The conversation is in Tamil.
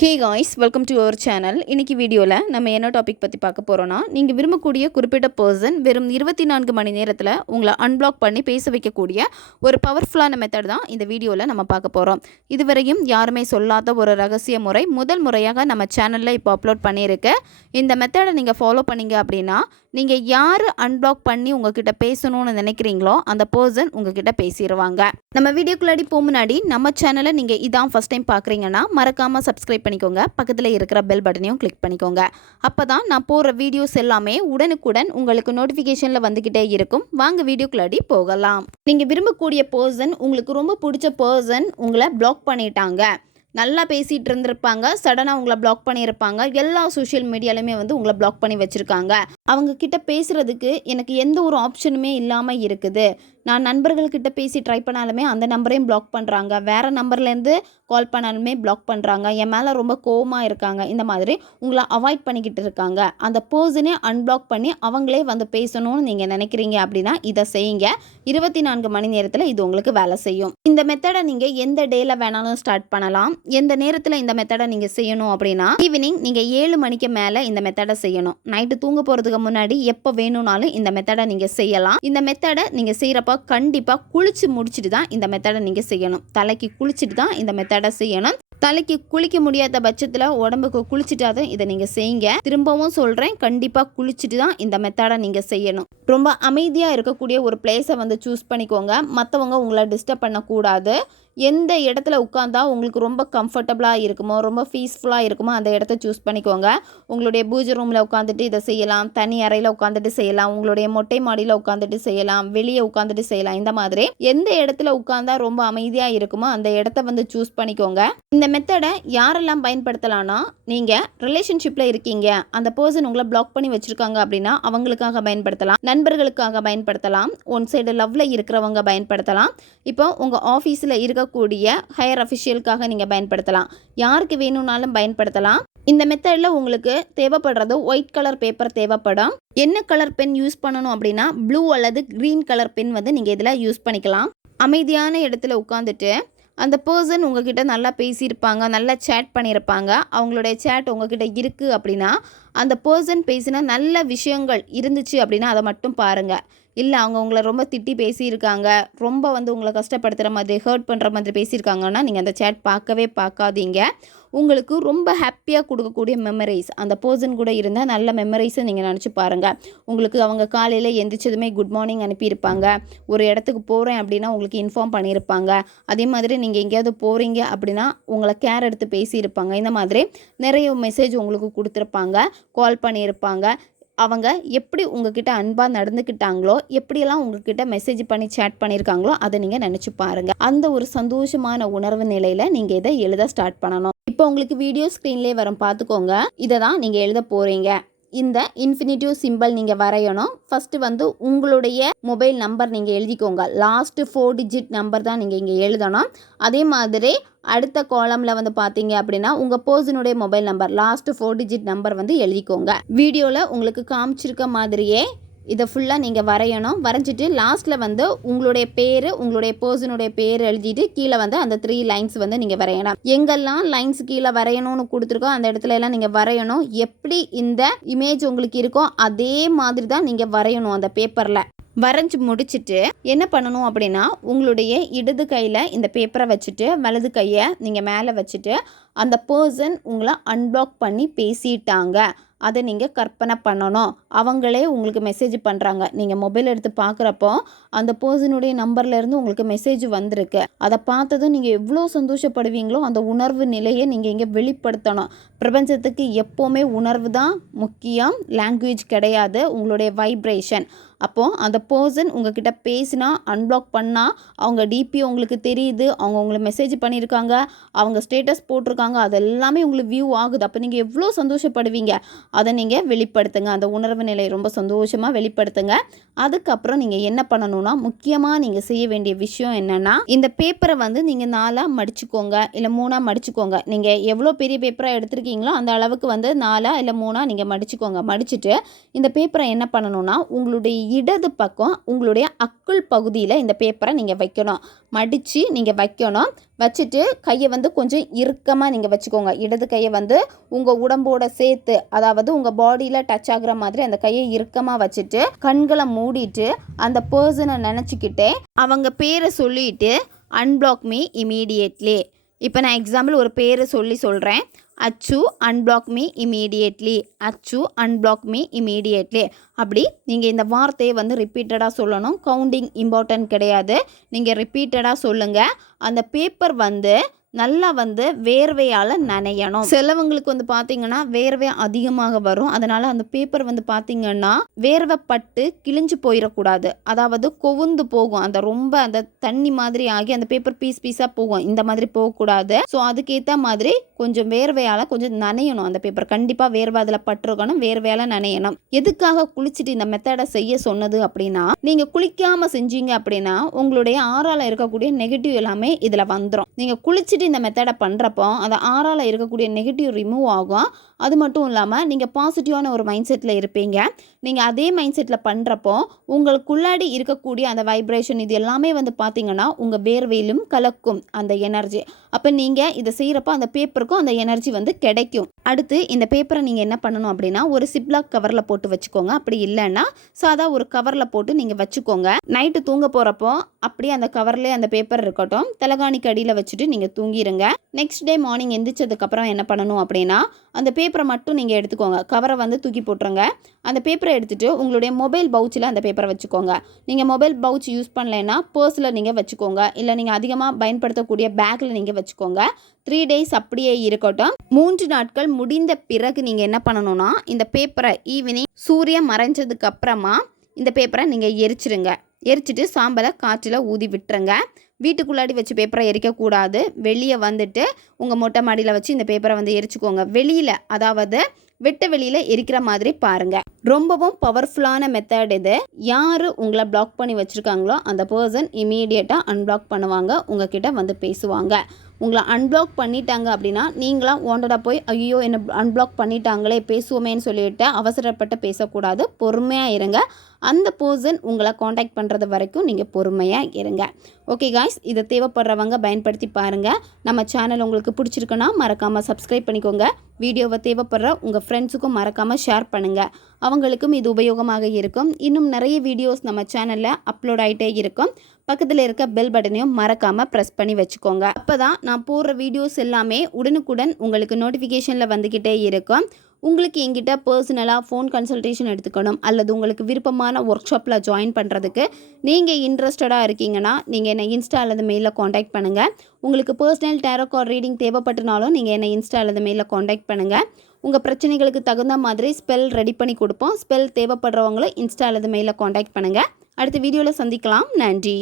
Hey guys, welcome to our channel. இன்றைக்கி வீடியோவில் நம்ம என்ன டாபிக் பற்றி பார்க்க போகிறோன்னா, நீங்கள் விரும்பக்கூடிய குறிப்பிட்ட பர்சன் வெறும் 24 மணி நேரத்தில் உங்களை அன்பிளாக் பண்ணி பேச வைக்கக்கூடிய ஒரு பவர்ஃபுல்லான மெத்தட் தான் இந்த வீடியோவில் நம்ம பார்க்க போகிறோம். இதுவரையும் யாருமே சொல்லாத ஒரு ரகசிய முறை முதல் முறையாக நம்ம சேனலில் இப்போ அப்லோட் பண்ணியிருக்கு. இந்த மெத்தடை நீங்கள் ஃபாலோ பண்ணிங்க அப்படின்னா, நீங்கள் யார் அன்பிளாக் பண்ணி உங்ககிட்ட பேசணும்னு நினைக்கிறீங்களோ அந்த பர்சன் உங்ககிட்ட பேசிடுவாங்க. நம்ம வீடியோக்குள்ளாடி போக முன்னாடி நம்ம சேனலை நீங்கள் இதான் ஃபஸ்ட் டைம் பார்க்குறீங்கன்னா மறக்காமல் சப்ஸ்கிரைப் பண்ணிக்கோங்க. பக்கத்தில் இருக்கிற பெல் பட்டனையும் கிளிக் பண்ணிக்கோங்க. அப்போ தான் நான் போடுற வீடியோஸ் எல்லாமே உடனுக்குடன் உங்களுக்கு நோட்டிஃபிகேஷனில் வந்துக்கிட்டே இருக்கும். வாங்க வீடியோக்குள்ளாடி போகலாம். நீங்கள் விரும்பக்கூடிய பர்சன், உங்களுக்கு ரொம்ப பிடிச்ச பர்சன் உங்களை பிளாக் பண்ணிட்டாங்க. நல்லா பேசிகிட்டு இருந்திருப்பாங்க, சடனாக உங்களை பிளாக் பண்ணியிருப்பாங்க. எல்லா சோஷியல் மீடியாலையுமே உங்களை பிளாக் பண்ணி வச்சுருக்காங்க. அவங்கக்கிட்ட பேசுகிறதுக்கு எனக்கு எந்த ஒரு ஆப்ஷனுமே இல்லாமல் இருக்குது. நான் நண்பர்கள்கிட்ட பேசி ட்ரை பண்ணாலுமே அந்த நம்பரையும் பிளாக் பண்ணுறாங்க. வேறு நம்பர்லேருந்து கால் பண்ணாலுமே பிளாக் பண்ணுறாங்க. என் மேலே ரொம்ப கோவமாக இருக்காங்க. இந்த மாதிரி உங்களை அவாய்ட் பண்ணிக்கிட்டு இருக்காங்க. அந்த பர்சனே அன்பிளாக் பண்ணி அவங்களே பேசணும்னு நீங்கள் நினைக்கிறீங்க அப்படின்னா இதை செய்யுங்க. 24 மணி நேரத்தில் இது உங்களுக்கு வேலை செய்யும். இந்த மெத்தடை நீங்கள் எந்த டேயில் வேணாலும் ஸ்டார்ட் பண்ணலாம். எந்த நேரத்தில் இந்த மெத்தடை நீங்கள் செய்யணும் அப்படின்னா, ஈவினிங் நீங்கள் 7 மணிக்கு மேலே இந்த மெத்தடை செய்யணும். நைட்டு தூங்க போகிறதுக்கு முன்னாடி எப்போ வேணும்னாலும் இந்த மெத்தடை நீங்கள் செய்யலாம். இந்த மெத்தடை நீங்கள் செய்கிறப்ப கண்டிப்பாக குளிச்சு முடிச்சுட்டு தான் இந்த மெத்தடை நீங்கள் செய்யணும். தலைக்கு குளிச்சுட்டு தான் இந்த மெத்தடை செய்யணும். தலைக்கு குளிக்க முடியாத பட்சத்தில் உடம்புக்கு குளிச்சுட்டாதான் இதை நீங்கள் செய்யுங்க. திரும்பவும் சொல்கிறேன், கண்டிப்பாக குளிச்சுட்டு தான் இந்த மெத்தடை நீங்கள் செய்யணும். ரொம்ப அமைதியாக இருக்கக்கூடிய ஒரு பிளேஸை சூஸ் பண்ணிக்கோங்க. மற்றவங்க உங்களை டிஸ்டர்ப் பண்ணக்கூடாது. எந்த இடத்துல உட்காந்தா உங்களுக்கு ரொம்ப கம்ஃபர்டபுளாக இருக்குமோ, ரொம்ப பீஸ்ஃபுல்லாக இருக்குமோ அந்த இடத்த சூஸ் பண்ணிக்கோங்க. உங்களுடைய பூஜை ரூமில் உட்காந்துட்டு இதை செய்யலாம், தனி அறையில் உட்காந்துட்டு செய்யலாம், உங்களுடைய மொட்டை மாடியில் உட்காந்துட்டு செய்யலாம், வெளியே உட்காந்துட்டு செய்யலாம். இந்த மாதிரி எந்த இடத்துல உட்காந்தா ரொம்ப அமைதியாக இருக்குமோ அந்த இடத்த சூஸ் பண்ணிக்கோங்க. இந்த மெத்தடை யாரெல்லாம் பயன்படுத்தலாம்னா, நீங்கள் ரிலேஷன்ஷிப்பில் இருக்கீங்க, அந்த பர்சன் உங்களை பிளாக் பண்ணி வச்சுருக்காங்க அப்படின்னா அவங்களுக்காக பயன்படுத்தலாம், நண்பர்களுக்காக பயன்படுத்தலாம், ஒன் சைடு லவ்வில் இருக்கிறவங்க பயன்படுத்தலாம். இப்போ உங்கள் ஆஃபீஸில் இருக்கக்கூடிய ஹையர் அஃபிஷியலுக்காக நீங்கள் பயன்படுத்தலாம். யாருக்கு வேணும்னாலும் பயன்படுத்தலாம். இந்த மெத்தடில் உங்களுக்கு தேவைப்படுறது ஒயிட் கலர் பேப்பர் தேவைப்படும். என்ன கலர் பென் யூஸ் பண்ணணும் அப்படின்னா, ப்ளூ அல்லது க்ரீன் கலர் பென் நீங்கள் இதில் யூஸ் பண்ணிக்கலாம். அமைதியான இடத்துல உட்காந்துட்டு அந்த பர்சன் உங்ககிட்ட நல்லா பேசியிருப்பாங்க, நல்லா சேட் பண்ணியிருப்பாங்க. அவங்களுடைய சேட் உங்ககிட்ட இருக்குது அப்படின்னா, அந்த பர்சன் பேசின நல்ல விஷயங்கள் இருந்துச்சு அப்படின்னா அதை மட்டும் பாருங்கள். இல்லை அவங்க உங்களை ரொம்ப திட்டி பேசியிருக்காங்க, ரொம்ப உங்களை கஷ்டப்படுத்துகிற மாதிரி, ஹர்ட் பண்ணுற மாதிரி பேசியிருக்காங்கன்னா நீங்கள் அந்த சேட் பார்க்காதீங்க. உங்களுக்கு ரொம்ப ஹாப்பியாக கொடுக்கக்கூடிய மெமரிஸ், அந்த பர்சன் கூட இருந்த நல்ல மெமரிஸை நீங்கள் நினச்சி பாருங்கள். உங்களுக்கு அவங்க காலையில் எந்திரிச்சதுமே குட் மார்னிங் அனுப்பியிருப்பாங்க, ஒரு இடத்துக்கு போகிறேன் அப்படின்னா உங்களுக்கு இன்ஃபார்ம் பண்ணியிருப்பாங்க, அதே மாதிரி நீங்கள் எங்கேயாவது போகிறீங்க அப்படின்னா உங்களை கேர் எடுத்து பேசியிருப்பாங்க. இந்த மாதிரி நிறைய மெசேஜ் உங்களுக்கு கொடுத்துருப்பாங்க, கால் பண்ணியிருப்பாங்க. அவங்க எப்படி உங்ககிட்ட அன்பாக நடந்துக்கிட்டாங்களோ, எப்படியெல்லாம் உங்ககிட்ட மெசேஜ் பண்ணி சேட் பண்ணியிருக்காங்களோ அதை நீங்கள் நினச்சி பாருங்கள். அந்த ஒரு சந்தோஷமான உணர்வு நிலையில் நீங்கள் இதை எழுத ஸ்டார்ட் பண்ணணும். இப்போ உங்களுக்கு வீடியோ ஸ்க்ரீன்லேயே வரும், பார்த்துக்கோங்க. இதை தான் நீங்கள் எழுத போகிறீங்க. இந்த இன்ஃபினிட்டிவ் சிம்பிள் நீங்கள் வரையணும். ஃபஸ்ட்டு உங்களுடைய மொபைல் நம்பர் நீங்கள் எழுதிக்கோங்க. லாஸ்ட்டு 4 டிஜிட் நம்பர் தான் நீங்கள் இங்கே எழுதணும். அதே மாதிரி அடுத்த காலமில் பார்த்தீங்க அப்படின்னா உங்கள் பர்சனுடைய mobile number last 4 digit number எழுதிக்கோங்க. வீடியோவில் உங்களுக்கு காமிச்சிருக்க மாதிரியே இதை ஃபுல்லாக நீங்கள் வரையணும். வரைஞ்சிட்டு லாஸ்ட்டில் உங்களுடைய பேர், உங்களுடைய பர்சனுடைய பேர் எழுதிட்டு கீழே அந்த 3 லைன்ஸ் நீங்கள் வரையணும். எங்கெல்லாம் லைன்ஸ் கீழே வரையணும்னு கொடுத்துருக்கோ அந்த இடத்துல எல்லாம் நீங்கள் வரையணும். எப்படி இந்த இமேஜ் உங்களுக்கு இருக்கோ அதே மாதிரி தான் நீங்கள் வரையணும். அந்த பேப்பரில் வரைஞ்சி முடிச்சுட்டு என்ன பண்ணணும் அப்படின்னா, உங்களுடைய இடது கையில் இந்த பேப்பரை வச்சுட்டு வலது கையை நீங்கள் மேலே வச்சுட்டு அந்த பர்சன் உங்களை அன்பிளாக் பண்ணி பேசிட்டாங்க அதை நீங்கள் கற்பனை பண்ணணும். அவங்களே உங்களுக்கு மெசேஜ் பண்ணுறாங்க. நீங்கள் மொபைல் எடுத்து பார்க்குறப்போ அந்த பர்சனுடைய நம்பர்லேருந்து உங்களுக்கு மெசேஜ் வந்திருக்கு. அதை பார்த்ததும் நீங்கள் எவ்வளோ சந்தோஷப்படுவீங்களோ அந்த உணர்வு நிலையை நீங்கள் இங்கே வெளிப்படுத்தணும். பிரபஞ்சத்துக்கு எப்போவுமே உணர்வு தான் முக்கியம், லாங்குவேஜ் கிடையாது, உங்களுடைய வைப்ரேஷன். அப்போது அந்த பர்சன் உங்ககிட்ட பேசினா, அன்பிளாக் பண்ணால் அவங்க டிபி உங்களுக்கு தெரியுது, அவங்க உங்களுக்கு மெசேஜ் பண்ணியிருக்காங்க, அவங்க ஸ்டேட்டஸ் போட்டிருக்காங்க, அது எல்லாமே உங்களுக்கு வியூ ஆகுது. அப்போ நீங்கள் எவ்வளோ சந்தோஷப்படுவீங்க. அதை நீங்கள் வெளிப்படுத்துங்க. அந்த உணர்வு நிலையை ரொம்ப சந்தோஷமாக வெளிப்படுத்துங்க. அதுக்கப்புறம் நீங்கள் என்ன பண்ணணும்னா, முக்கியமாக நீங்கள் செய்ய வேண்டிய விஷயம் என்னென்னா, இந்த பேப்பரை நீங்கள் 4ஆக மடிச்சுக்கோங்க, இல்லை 3ஆக மடிச்சுக்கோங்க. நீங்கள் எவ்வளோ பெரிய பேப்பராக எடுத்துருக்கீங்களோ அந்த அளவுக்கு 4ஆ இல்லை 3ஆக நீங்கள் மடிச்சுக்கோங்க. மடிச்சுட்டு இந்த பேப்பரை என்ன பண்ணணும்னா, உங்களுடைய இடது பக்கம் உங்களுடைய அக்குள் பகுதியில் இந்த பேப்பரை நீங்கள் வைக்கணும். மடித்து நீங்கள் வைக்கணும். வச்சுட்டு கையை வந்து கொஞ்சம் இறுக்கமாக நீங்கள் வச்சுக்கோங்க. இடது கையை வந்து உங்கள் உடம்போட சேர்த்து, அதாவது உங்கள் பாடியில் டச் ஆகுற மாதிரி அந்த கையை இறுக்கமாக வச்சுட்டு கண்களை மூடிட்டு அந்த பர்சனை நினச்சிக்கிட்டே அவங்க பேரை சொல்லிட்டு அன்பிளாக் மீ இமீடியட்லி. இப்போ நான் எக்ஸாம்பிள் ஒரு பேரை சொல்கிறேன். அச்சு அன்பிளாக் மீ இமீடியட்லி, அச்சு அன்பிளாக் மீ இமீடியட்லி. அப்படி நீங்கள் இந்த வார்த்தையை வந்து ரிப்பீட்டடாக சொல்லணும். கவுண்டிங் இம்பார்ட்டன்ட் கிடையாது. நீங்கள் ரிப்பீட்டடாக சொல்லுங்கள். அந்த பேப்பர் வந்து நல்லா வந்து வேர்வையால் நனையணும். சிலவங்களுக்கு வந்து பார்த்திங்கன்னா வேர்வை அதிகமாக வரும். அதனால் அந்த பேப்பர் வந்து பார்த்திங்கன்னா வேர்வை பட்டு கிழிஞ்சு போயிடக்கூடாது. அதாவது கொவுந்து போகும். அந்த தண்ணி மாதிரி ஆகி அந்த பேப்பர் பீஸாக போகும். இந்த மாதிரி போகக்கூடாது. ஸோ அதுக்கேற்ற மாதிரி கொஞ்சம் வேர்வையால் கொஞ்சம் நனையணும். அந்த பேப்பர் கண்டிப்பாக வேர்வை அதில் பட்டிருக்கணும். வேர்வையால் நனையணும். எதுக்காக குளிச்சுட்டு இந்த மெத்தடை செய்ய சொன்னது அப்படின்னா, நீங்கள் குளிக்காமல் செஞ்சீங்க அப்படின்னா உங்களுடைய ஆறால் இருக்கக்கூடிய நெகட்டிவ் எல்லாமே இதில் வந்துடும். நீங்கள் குளிச்சுட்டு இந்த மெத்தடை பண்ணுறப்போ அந்த ஆறால் இருக்கக்கூடிய நெகட்டிவ் ரிமூவ் ஆகும். அது மட்டும் இல்லாமல் நீங்கள் பாசிட்டிவான ஒரு மைண்ட் செட்டில் இருப்பீங்க. நீங்கள் அதே மைண்ட் செட்டில் பண்ணுறப்போ உங்களுக்குள்ளாடி இருக்கக்கூடிய அந்த வைப்ரேஷன் இது எல்லாமே வந்து பார்த்திங்கன்னா உங்கள் வேர்வையிலும் கலக்கும் அந்த எனர்ஜி. அப்போ நீங்கள் இதை செய்கிறப்போ அந்த பேப்பருக்கும் அந்த எனர்ஜி வந்து கிடைக்கும். அடுத்து இந்த பேப்பரை நீங்கள் என்ன பண்ணணும் அப்படின்னா ஒரு சிப்லாக் கவரில் போட்டு வச்சுக்கோங்க. அப்படி இல்லைன்னா சாதா ஒரு கவரில் போட்டு நீங்கள் வச்சுக்கோங்க. நைட்டு தூங்க போகிறப்போ அப்படியே அந்த கவர்லேயே அந்த பேப்பர் இருக்கட்டும். தலைகாணிக்கு அடியில் வச்சுட்டு நீங்கள் தூங்கிடுங்க. நெக்ஸ்ட் டே மார்னிங் எந்திரிச்சதுக்கப்புறம் என்ன பண்ணணும் அப்படின்னா அந்த பேப்பரை மட்டும் நீங்கள் எடுத்துக்கோங்க. கவரை வந்து தூக்கி போட்டுருங்க. அந்த பேப்பரை எடுத்துகிட்டு உங்களுடைய மொபைல் பவுச்சில் அந்த பேப்பரை வச்சுக்கோங்க. நீங்கள் மொபைல் பவுச் யூஸ் பண்ணலைன்னா பர்ஸில் நீங்கள் வச்சுக்கோங்க. இல்லை நீங்கள் அதிகமாக பயன்படுத்தக்கூடிய பேக்கில் நீங்கள் வச்சுக்கோங்க. 3 days அப்படியே இருக்கட்டும். 3 நாட்கள் முடிந்த பிறகு நீங்கள் என்ன பண்ணணும்னா இந்த பேப்பரை ஈவினிங் சூரியன் மறைஞ்சதுக்கு அப்புறமா இந்த பேப்பரை நீங்கள் எரிச்சிருங்க. எரிச்சிட்டு சாம்பலை காற்றில் ஊதி விட்டுருங்க. வீட்டுக்குள்ளாடி வச்சு பேப்பரை எரிக்கக்கூடாது. வெளியே வந்துட்டு உங்கள் மொட்டை மாடியில் வச்சு இந்த பேப்பரை வந்து எரிச்சுக்கோங்க. வெளியில், அதாவது வெட்ட வெளியில் எரிக்கிற மாதிரி பாருங்கள். ரொம்பவும் பவர்ஃபுல்லான மெத்தட் இது. யார் உங்களை பிளாக் பண்ணி வச்சுருக்காங்களோ அந்த பர்சன் இமீடியட்டாக அன்பிளாக் பண்ணுவாங்க. உங்ககிட்ட வந்து பேசுவாங்க. உங்களை அன்பிளாக் பண்ணிட்டாங்க அப்படின்னா நீங்களாம் வாண்டடாக போய் ஐயோ என்னை அன்பிளாக் பண்ணிட்டாங்களே பேசுவோமேன்னு சொல்லிவிட்டு அவசரப்பட்டு பேசக்கூடாது. பொறுமையாக இருங்க. அந்த பர்சன் உங்களை காண்டாக்ட் பண்ணுறது வரைக்கும் நீங்கள் பொறுமையாக இருங்க. ஓகே காய்ஸ், இதை தேவைப்படுறவங்க பயன்படுத்தி பாருங்கள். நம்ம சேனல் உங்களுக்கு பிடிச்சிருக்குன்னா மறக்காமல் சப்ஸ்கிரைப் பண்ணிக்கோங்க. வீடியோவை தேவைப்படுற உங்கள் ஃப்ரெண்ட்ஸுக்கும் மறக்காமல் ஷேர் பண்ணுங்கள். அவங்களுக்கும் இது உபயோகமாக இருக்கும். இன்னும் நிறைய வீடியோஸ் நம்ம சேனலில் அப்லோட் ஆகிட்டே இருக்கும். பக்கத்தில் இருக்க பெல் பட்டனையும் மறக்காமல் ப்ரெஸ் பண்ணி வச்சுக்கோங்க. அப்போ தான் நான் போடுற வீடியோஸ் எல்லாமே உடனுக்குடன் உங்களுக்கு நோட்டிஃபிகேஷனில் வந்துக்கிட்டே இருக்கும். உங்களுக்கு எங்கிட்ட பர்சனலாக ஃபோன் கன்சல்டேஷன் எடுத்துக்கணும் அல்லது உங்களுக்கு விருப்பமான ஒர்க் ஷாப்பில் ஜாயின் பண்ணுறதுக்கு நீங்கள் இன்ட்ரெஸ்டடாக இருக்கீங்கன்னா நீங்கள் என்னை இன்ஸ்டா அல்லது மெயிலில் காண்டாக்ட் பண்ணுங்கள். உங்களுக்கு பர்சனல் டேரோ கார்ட் ரீடிங் தேவைப்பட்டனாலும் நீங்கள் என்னை இன்ஸ்டா அல்லது மெயிலில் காண்டாக்ட் பண்ணுங்கள். உங்கள் பிரச்சனைகளுக்கு தகுந்த மாதிரி ஸ்பெல் ரெடி பண்ணி கொடுப்போம். ஸ்பெல் தேவைப்படுறவங்களும் இன்ஸ்டா அல்லது மெயிலில் காண்டாக்ட் பண்ணுங்கள். அடுத்த வீடியோவில் சந்திக்கலாம். நன்றி.